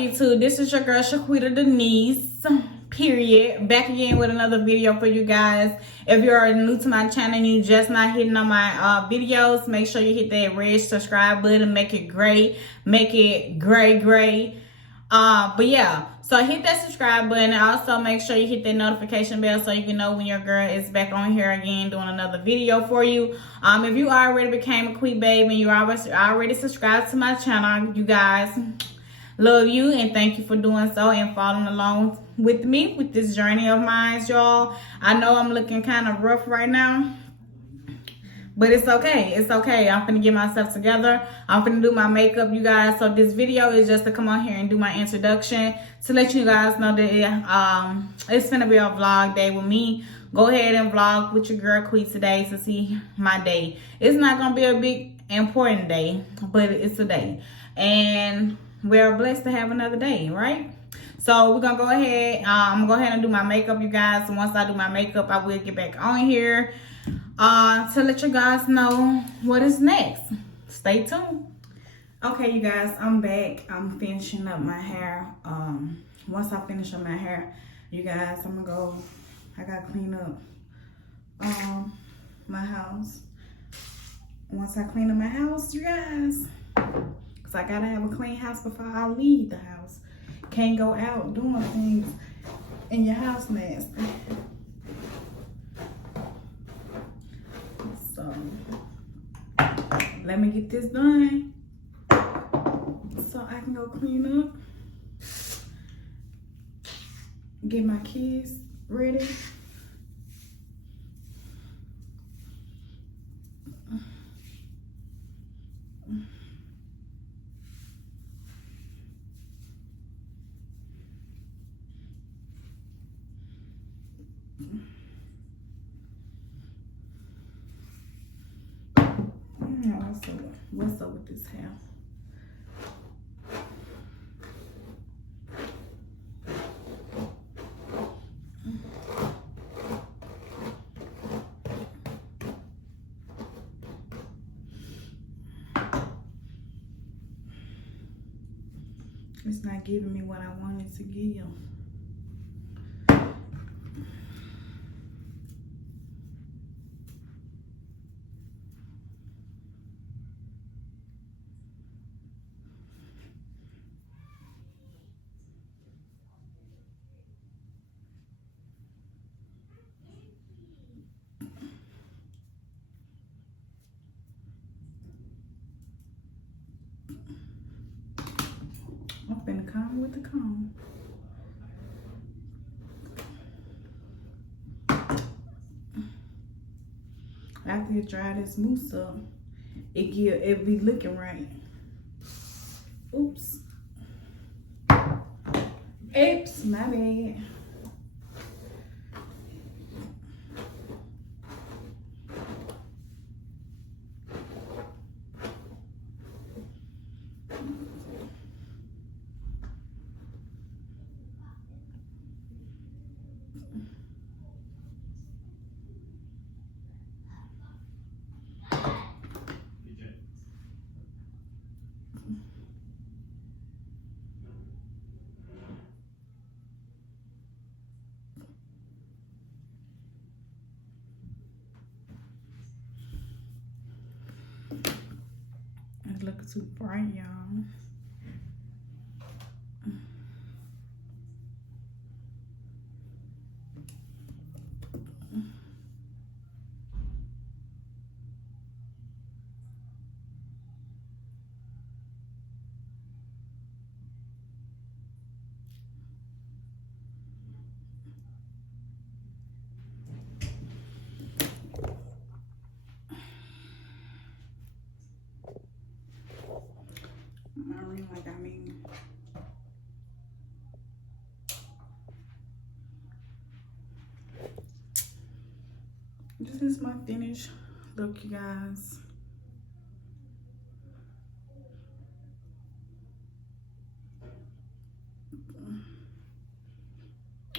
YouTube? This is your girl Shaquita Denise, period. Back again with another video for you guys. If you're new to my channel and you just not hitting on my videos, make sure you hit that red subscribe button. Make it great. Make it gray. But yeah, so hit that subscribe button. Also make sure you hit that notification bell so you can know when your girl is back on here again doing another video for you. If you already became a Queen Babe and you already subscribed to my channel, you guys, love you and thank you for doing so and following along with me with this journey of mine, y'all. I know I'm looking kind of rough right now, but it's okay. It's okay. I'm finna get myself together. I'm finna do my makeup, you guys. So this video is just to come on here and do my introduction to let you guys know that it's finna be a vlog day with me. Go ahead and vlog with your girl Queen today to see my day. It's not gonna be a big important day, but it's a day. And we're blessed to have another day, right? So we're gonna go ahead. I'm gonna go ahead and do my makeup, you guys. And once I do my makeup, I will get back on here to let you guys know what is next. Stay tuned. Okay, you guys, I'm back. I'm finishing up my hair. Once I finish up my hair, you guys, I gotta clean up my house. Once I clean up my house, you guys, because I gotta have a clean house before I leave the house. Can't go out doing things in your house nasty. So let me get this done so I can go clean up, get my kids ready. What's up with this hair? It's not giving me what I wanted to give. I'm finna comb with the comb. After you dry this mousse up, it be looking right. Oops. Oops, my bad. It's looking too bright, y'all. My ring light got me. This is my finished look, you guys.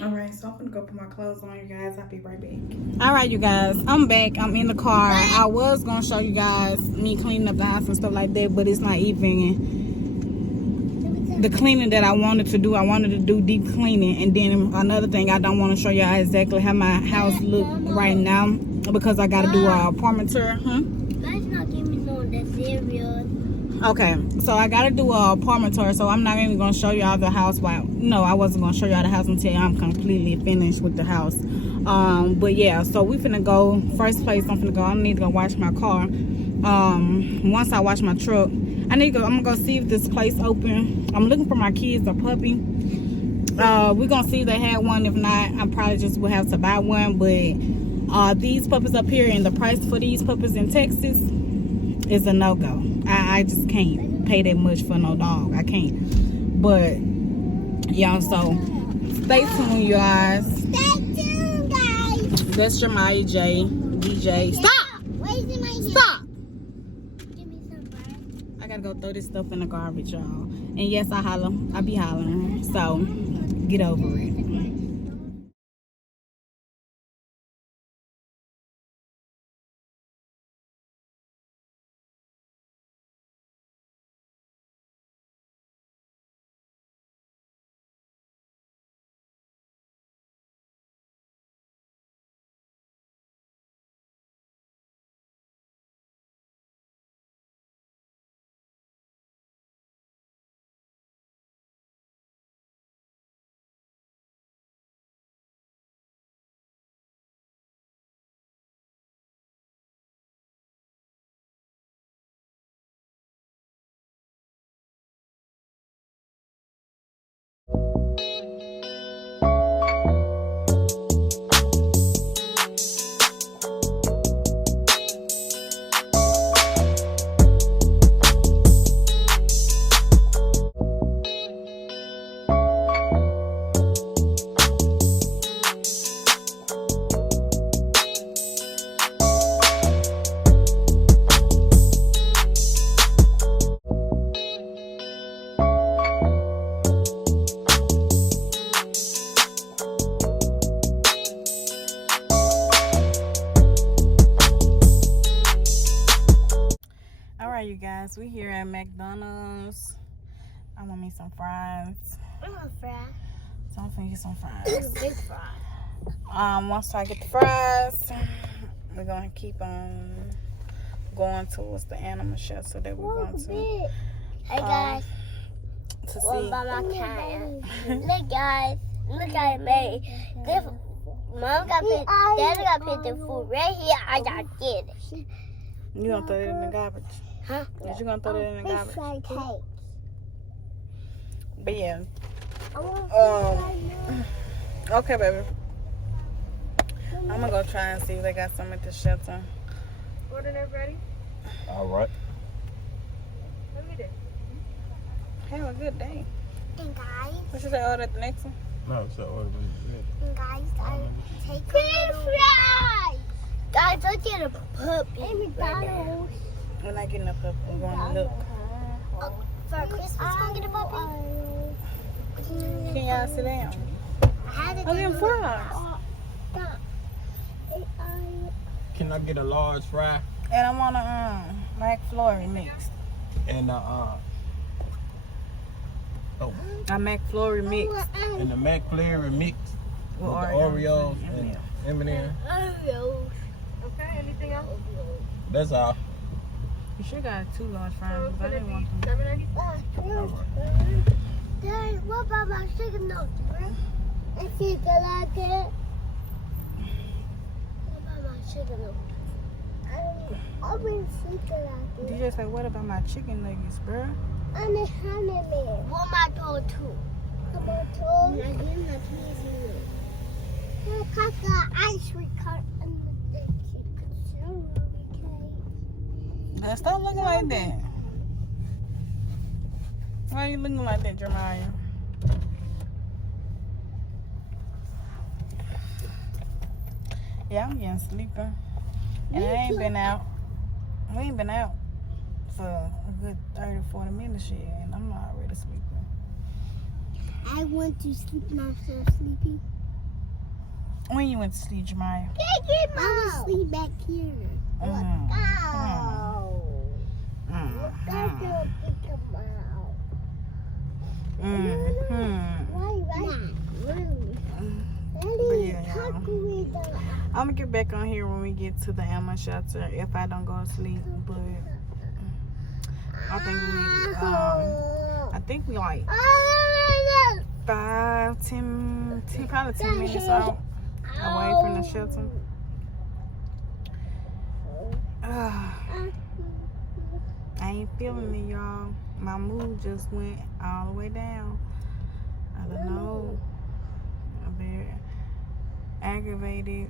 Alright, so I'm gonna go put my clothes on, you guys. I'll be right back. Alright, you guys, I'm back. I'm in the car. I was gonna show you guys me cleaning up the house and stuff like that, but it's not even the cleaning that I wanted to do. I wanted to do deep cleaning, and then another thing, I don't want to show y'all exactly how my house look right now because I got to do a apartment tour. Let's not give me no that cereal. Okay, so I got to do a apartment tour, so I'm not even going to show y'all the house. Well, no, I wasn't going to show y'all the house until I'm completely finished with the house. But yeah, so we finna go. First place I'm finna go, I need to go wash my car. Once I wash my truck, I'm gonna go see if this place open. I'm looking for my kids a puppy. We're gonna see if they had one. If not, I probably just will have to buy one. But these puppies up here, and the price for these puppies in Texas is a no-go. I just can't pay that much for no dog. I can't. But y'all, so stay tuned, you guys. Stay tuned, guys. That's Jeremiah J. DJ. Stop! Stop! Give me some bread. I gotta go throw this stuff in the garbage, y'all. And yes, I be hollering. So get over it. You guys, we here at McDonald's. I want me some fries. I want fries. So I'm finna get some fries. Big fries. Once I get the fries, we're gonna keep on going towards the animal shelter that we're going to. Hey guys, To what see. about my cat? Look guys, look at me. This mom got put, daddy got put the food right here. I gotta get it. You gonna throw it in the garbage? Huh? Is you gonna throw it in the garbage? But yeah. Okay, baby. I'm gonna go try and see if they got some at the shelter. Order that ready? All right. Let me do. Have a good day. And guys, What should I order at the next one? No, so order it. and guys, I take fries. Guys, let's get a puppy. McDonald's. We're not getting a puppy. We're going to look. For Christmas, we're gonna get a puppy. Can y'all sit down? I had to Oh, them fries. Can I get a large fry And I want a McFlurry mix. and A McFlurry mix. the McFlurry mix with the Oreos and M&M? Okay, anything else? That's all. You should got 2 large fries, So but I it's didn't gonna want be them. $7.90. Dad, what about my chicken nuggets, bro? I think I like it. What about my chicken nuggets? I been chicken nuggets. DJ said, what about my chicken nuggets, bro? And the honey man. What am I doing too? About two? Yeah, give me a piece of it. Cut the ice cream cut and the chicken cake. Now stop looking like that. Why are you looking like that, Jeremiah? Yeah, I'm getting sleepy. And I ain't been out. We ain't been out for a good 30-40 minutes yet, and I'm already sleeping. I want to sleep myself sleepy. When you went to sleep, Jeremiah? I want to sleep back here. I'm gonna get back on here when we get to the animal shelter if I don't go to sleep, but I think we like 10 probably 10 minutes out away from the shelter. I ain't feeling it, y'all. My mood just went all the way down. I don't know. I'm very aggravated.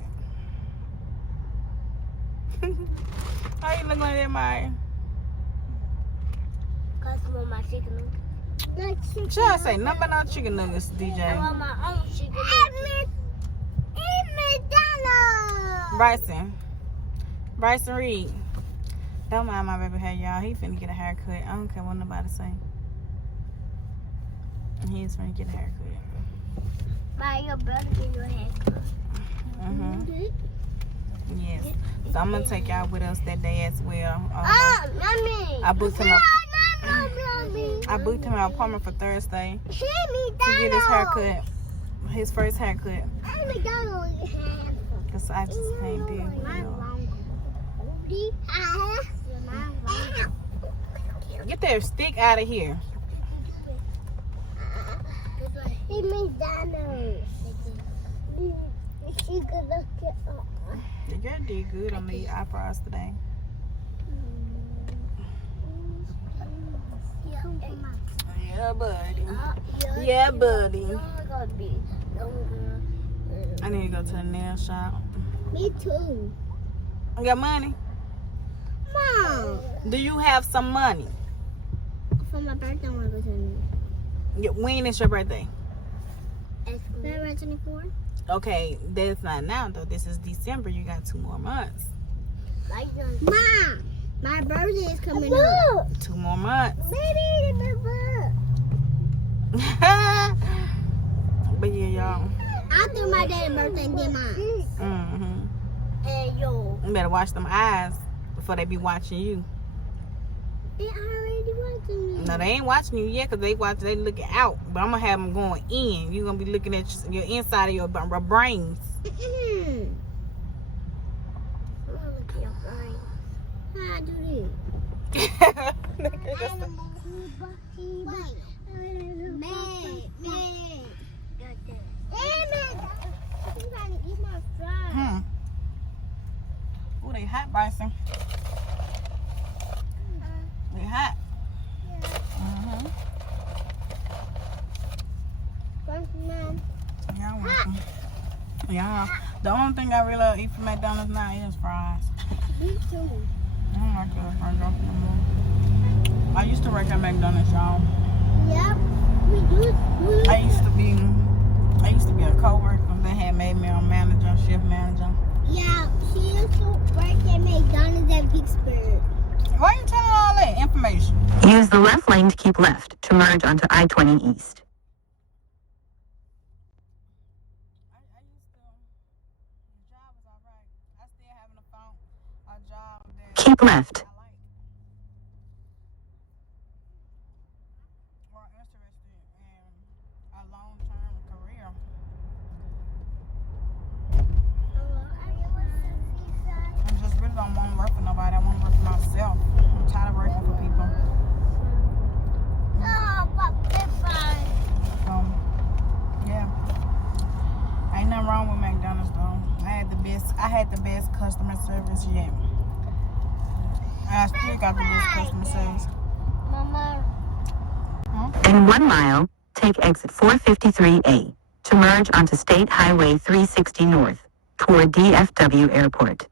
How you look like that, Maya? Cause I want my chicken nuggets. Should I say nothing about no chicken nuggets, DJ? I want my own chicken nuggets. McDonald's. Bryson Reed. Don't mind my baby hair, y'all. He finna get a haircut. I don't care what nobody say. He's finna get a haircut. Bye, your brother get your haircut. Yes. So I'm gonna take y'all with us that day as well. I booked him an appointment for Thursday to get his haircut, his first haircut. Cause I just can't do it. Get that stick out of here. He McDonald's. She could look it up. The girl did good on the eyebrows today. Yeah, buddy. Yeah, buddy. I need to go to the nail shop. Me too. You got money? Mom. Do you have some money? For my birthday, I want to go to the nail. When is your birthday? February 24th. Okay, that's not now though. This is December. You got 2 more months. Mom, my birthday is coming up. 2 more months. Baby, my book. But yeah, y'all. After my dad's birthday, get mine. And yo. You better watch them eyes before they be watching you. They already watching me. No, they ain't watching you yet because they looking out. But I'm going to have them going in. You're going to be looking at your inside of your brains. I'm going to look at your brain. How I do this? Oh, they hot, Bryson. They hot. Yeah, I'm welcome. Yeah. The only thing I really eat from McDonald's now is fries. Me too. I don't like the fries no more. I used to work at McDonald's, y'all. Yep. I used to be a co-worker. They had made me a manager, shift manager. Yeah, she used to work at McDonald's at Vicksburg. Why are you telling all that information? Use the left lane to keep left to merge onto I-20 East. The job was all right. I still having a job that Keep left. I like. Or interested in a long-term career. I just really don't want to work for nobody. I want to work for myself. I'm tired of working for people. Yeah. Ain't nothing wrong with McDonald's though. I had the best customer service yet. I still got the best customer service. Mama. In 1 mile, take exit 453A to merge onto State Highway 360 North toward DFW Airport.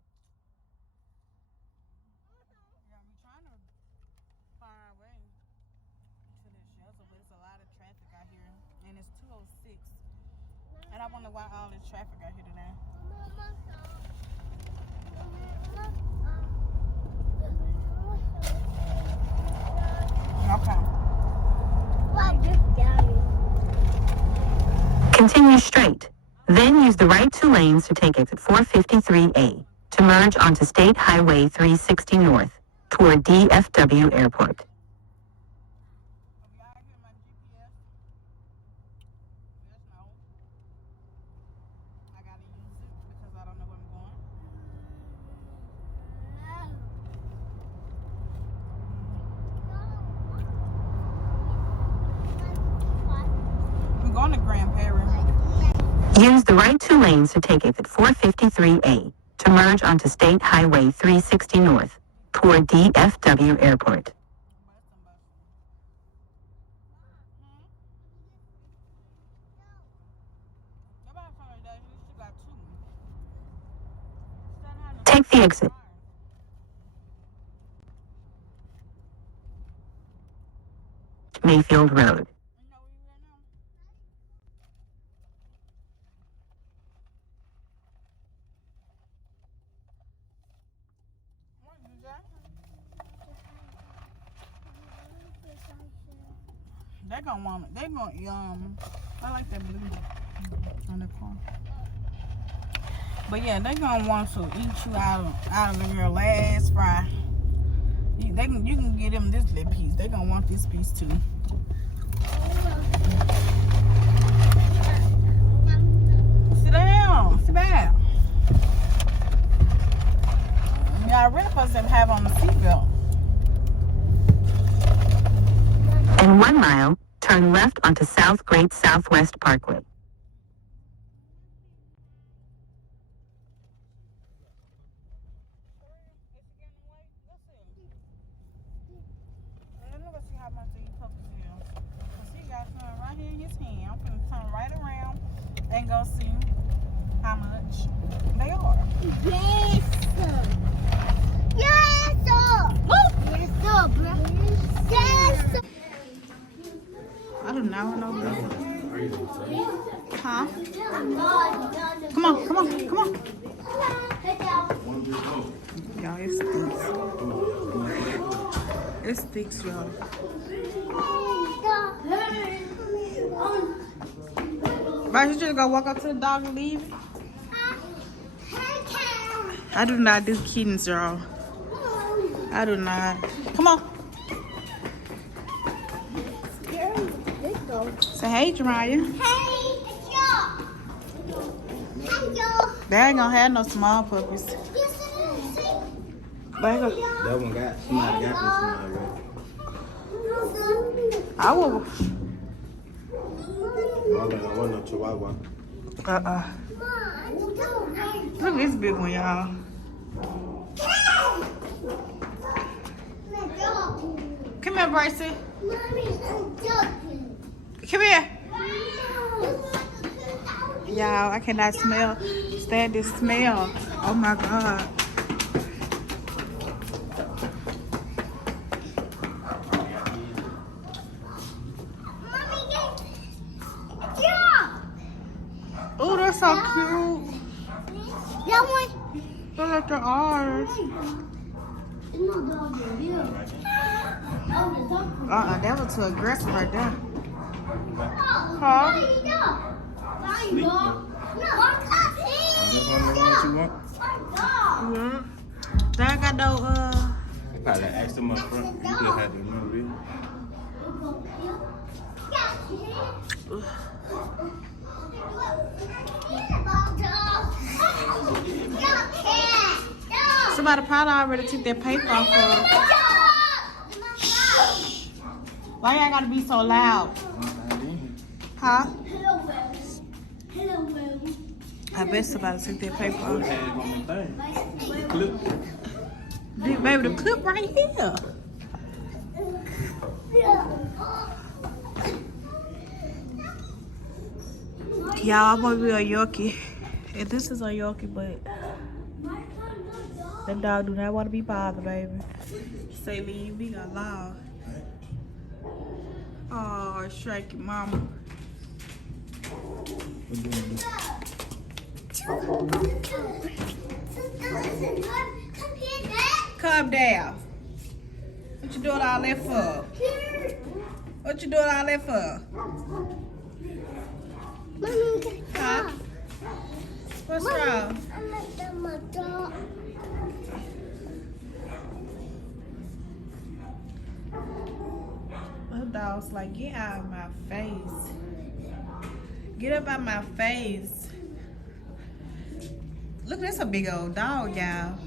Yeah, we're trying to find our way to this shelter, but it's a lot of traffic out here, and it's 2:06. And I wonder why all this traffic out here today. Okay. Continue straight. Then use the right 2 lanes to take exit 453A to merge onto State Highway 360 North toward DFW Airport. Y'all hear my GPS? Perry. Use the right two lanes to take exit 453A to merge onto State Highway 360 North toward DFW Airport. Take the exit. Mayfield Road. They're gonna want it. They're gonna I like that blue on the car. But yeah, they're gonna want to eat you out of your last fry. You can get them this little piece. They're gonna want this piece too. Sit down. Sit back. Y'all really supposed to have on the seatbelt. In 1 mile, turn left onto South Great Southwest Parkway. And go see how much they are. Yes, sir. Yes, sir. Yes, sir, bro. Yes, sir. I do not know this. Huh? Come on, come on, come on. Y'all, it stinks. It stinks, y'all. Right, you just go walk up to the dog and leave it? I do not do kittens, y'all. I do not. Come on. Say hey, Jemiah. Hey, y'all. Hey, y'all. They ain't gonna have no small puppies. Yes, it is. That one got somebody got this one already. I will. I want no chihuahua. Look at this big one, y'all. Come here, Bryson. Come here. Y'all, I cannot stand this smell. Oh my God. Oh, that's so cute. That one. They're like the ours. That was too aggressive right there. Huh? Mm-hmm. They ain't got no, They probably asked them up front. You just had to remember it. Somebody probably already took their paper off of. Why y'all gotta be so loud? Huh? I bet somebody took their paper off. Baby, the clip right here. Y'all, I'm gonna be a Yorkie. And this is a Yorkie, but that dog do not want to be bothered, baby. Say leave me alone. Oh, strike your mama. Calm down. What you doing all that for? What you doing all that for? Huh? What's wrong? My dog's like, get out of my face. Get up out my face. Look, that's a big old dog, y'all.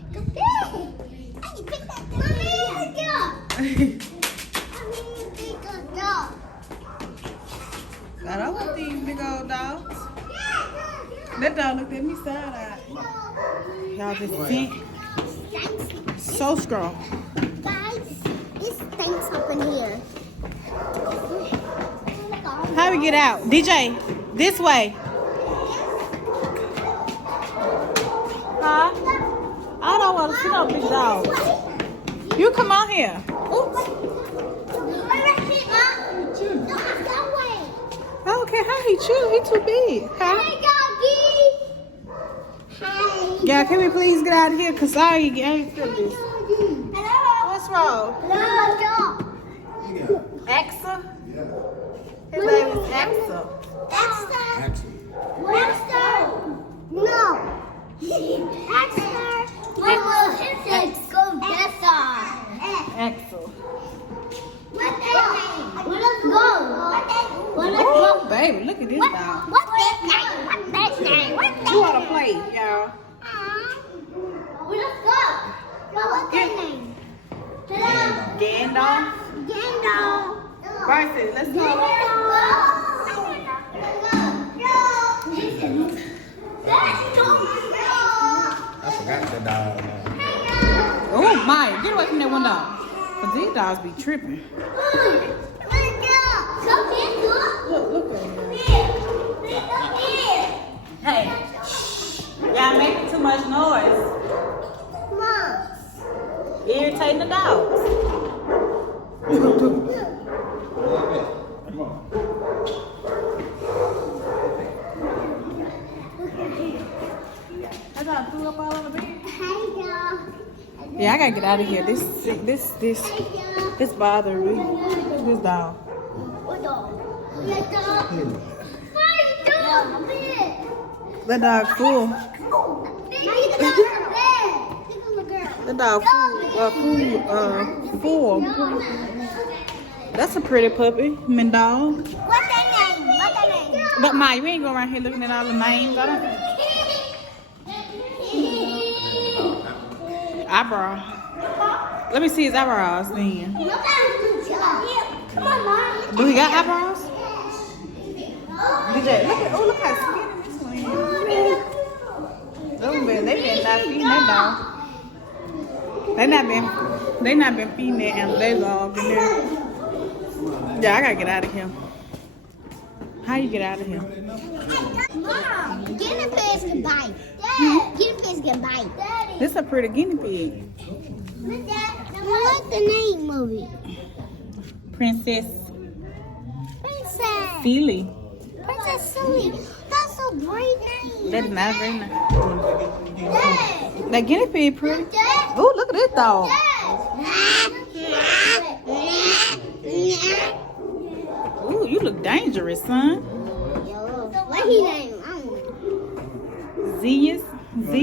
I don't want these big old dogs. That dog looked at me side-eye. Y'all just think so strong. Guys, it stinks up in here. How we get out? DJ, this way. Huh? I don't want to sit on big dog. You come on here. I don't care how he chew. He too big. Huh? Yeah, can we please get out of here? Cause I ain't feel this. What's wrong? Axel? His name is Axel. Axel. Oh, baby, look at this dog. What's that name? What's that name? What's that You wanna play, y'all? Let's go. What's that name? Gandalf. Gandalf. Bryson, let's go. I forgot that dog. Oh my, get away from that window. Cause these dogs be tripping. Look at him. Hey, y'all making too much noise. Irritating the dogs. I got threw up all on the bed. Yeah, I gotta get out of here. This bothering me. This dog. The dog full. The dog full. That's a pretty puppy, dog. But Ma, you ain't go around here looking at all the names. I don't. Eyebrow. Let me see his eyebrows then. Do he got eyebrows? DJ, look how skinny this one is. They been not feeding that dog. They not been feeding that animal. They dog in there. Yeah, I gotta get out of here. How you get out of here? Mom, guinea pigs can bite. Guinea pigs can bite. This a pretty guinea pig. What's the name of it? Princess Princess. Sealy. Princess Silly. That's a great name. That is not very nice. Dad. That guinea pig pretty. Dad. Oh, look at this dog. Ooh, you look dangerous, son. What he name? I don't know. Zeus? Z?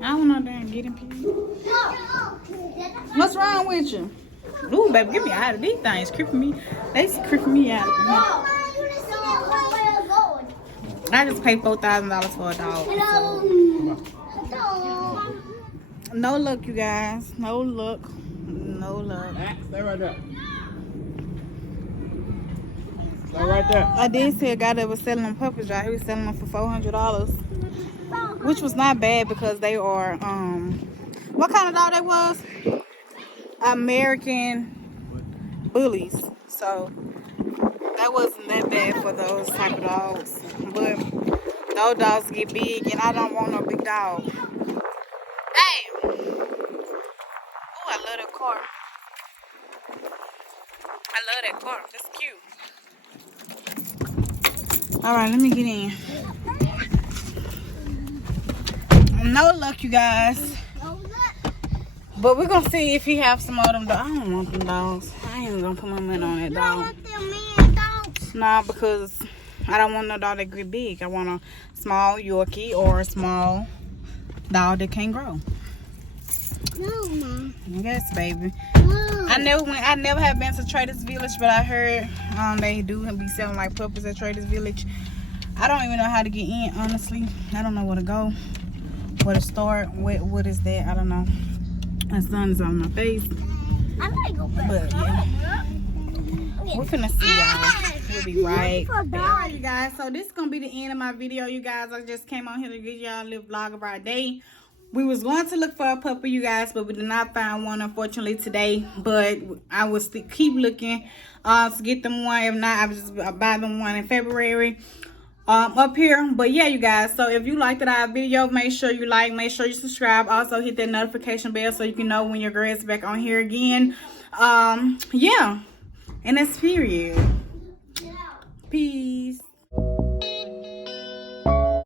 I don't know damn guinea pig. What's wrong with you? Ooh, baby, get me out of these things. Creeping me. They creeping me out. I just paid $4,000 for a dog. No luck, you guys. No luck. No luck. Stay right there. Stay right there. I did see a guy that was selling them puppies, y'all. He was selling them for $400, which was not bad because they are what kind of dog they was? American bullies. So that wasn't that bad for those type of dogs. But those dogs get big, and I don't want no big dog. Hey! Oh, I love that car. I love that car. That's cute. All right, let me get in. No luck, you guys. But we're gonna see if he have some of them dogs. I don't want them dogs. I ain't gonna put my money on that dog. Nah, because I don't want no dog that get big. I want a small Yorkie or a small dog that can grow. No, Mom. Yes, baby. No. I never have been to Trader's Village, but I heard they do be selling like puppies at Trader's Village. I don't even know how to get in, honestly. I don't know where to go, where to start. What is that? I don't know. My sun is on my face. I gotta go back. But yeah, we're finna see y'all. We'll be right For back. dog. Alright, you guys. So this is gonna be the end of my video, you guys. I just came on here to give y'all a little vlog of our day. We was going to look for a puppy, you guys, but we did not find one, unfortunately, today. But I will still keep looking to get them one. If not, I'll just buy them one in February up here. But yeah, you guys, so if you liked our video, make sure you like, make sure you subscribe. Also, hit that notification bell so you can know when your girl is back on here again. Yeah, and that's period. Peace.